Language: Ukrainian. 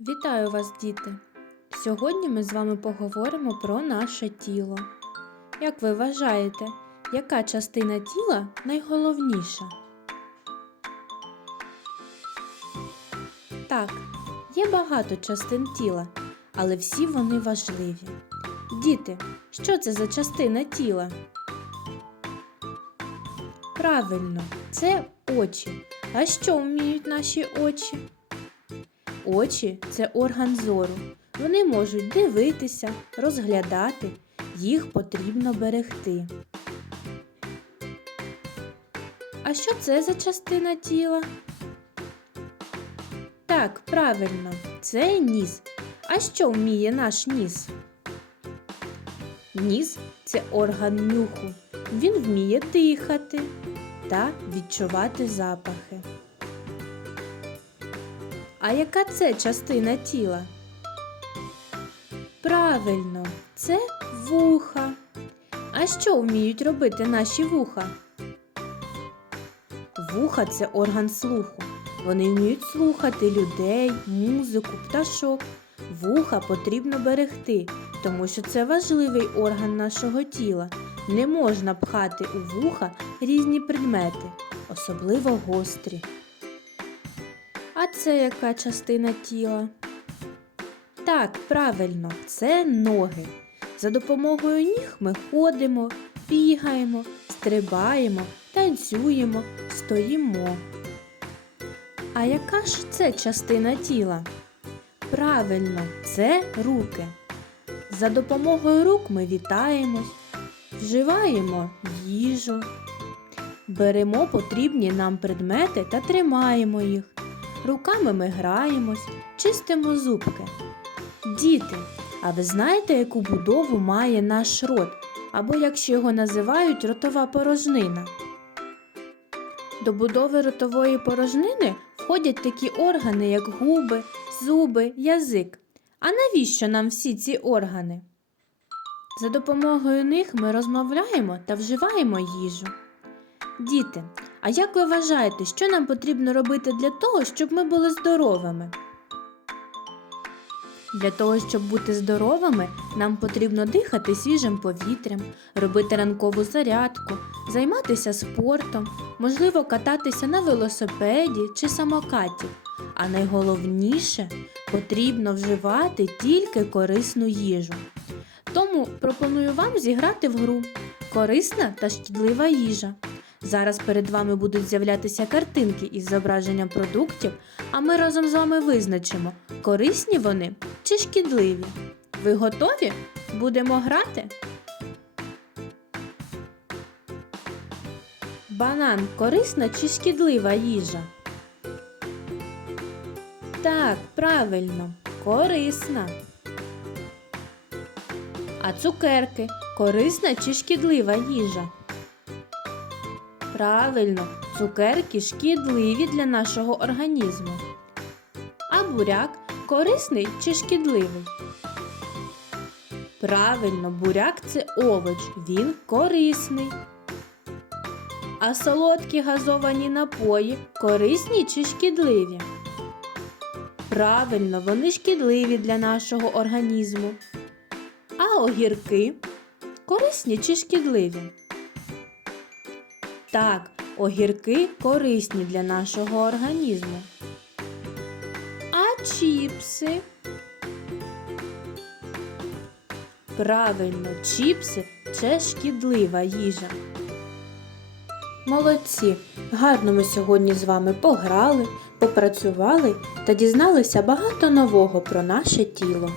Вітаю вас, діти! Сьогодні ми з вами поговоримо про наше тіло. Як ви вважаєте, яка частина тіла найголовніша? Так, є багато частин тіла, але всі вони важливі. Діти, що це за частина тіла? Правильно, це очі. А що вміють наші очі? Очі це орган зору. Вони можуть дивитися, розглядати, їх потрібно берегти. А що це за частина тіла? Так, правильно, це ніс. А що вміє наш ніс? Ніс це орган нюху. Він вміє дихати та відчувати запахи. А яка це частина тіла? Правильно, це вуха. А що вміють робити наші вуха? Вуха це орган слуху. Вони вміють слухати людей, музику, пташок. Вуха потрібно берегти, тому що це важливий орган нашого тіла. Не можна пхати у вуха різні предмети, особливо гострі. Це яка частина тіла? Так, правильно, це ноги. За допомогою ніг ми ходимо, бігаємо, стрибаємо, танцюємо, стоїмо. А яка ж це частина тіла? Правильно, це руки. За допомогою рук ми вітаємось, вживаємо їжу, беремо потрібні нам предмети та тримаємо їх. Руками ми граємось, чистимо зубки. Діти, а ви знаєте, яку будову має наш рот, або як ще його називають ротова порожнина? До будови ротової порожнини входять такі органи, як губи, зуби, язик. А навіщо нам всі ці органи? За допомогою них ми розмовляємо та вживаємо їжу. Діти, а як ви вважаєте, що нам потрібно робити для того, щоб ми були здоровими? Для того, щоб бути здоровими, нам потрібно дихати свіжим повітрям, робити ранкову зарядку, займатися спортом, можливо, кататися на велосипеді чи самокаті. А найголовніше потрібно вживати тільки корисну їжу. Тому пропоную вам зіграти в гру Корисна та шкідлива їжа. Зараз перед вами будуть з'являтися картинки із зображенням продуктів, а ми разом з вами визначимо, корисні вони чи шкідливі. Ви готові? Будемо грати? Банан корисна чи шкідлива їжа? Так, правильно, корисна. А цукерки корисна чи шкідлива їжа? Правильно, цукерки шкідливі для нашого організму. А буряк корисний чи шкідливий? Правильно, буряк це овоч, він корисний. А солодкі газовані напої корисні чи шкідливі? Правильно, вони шкідливі для нашого організму. А огірки корисні чи шкідливі? Так, огірки корисні для нашого організму. А чіпси? Правильно, чіпси це шкідлива їжа. Молодці! Гарно ми сьогодні з вами пограли, попрацювали та дізналися багато нового про наше тіло.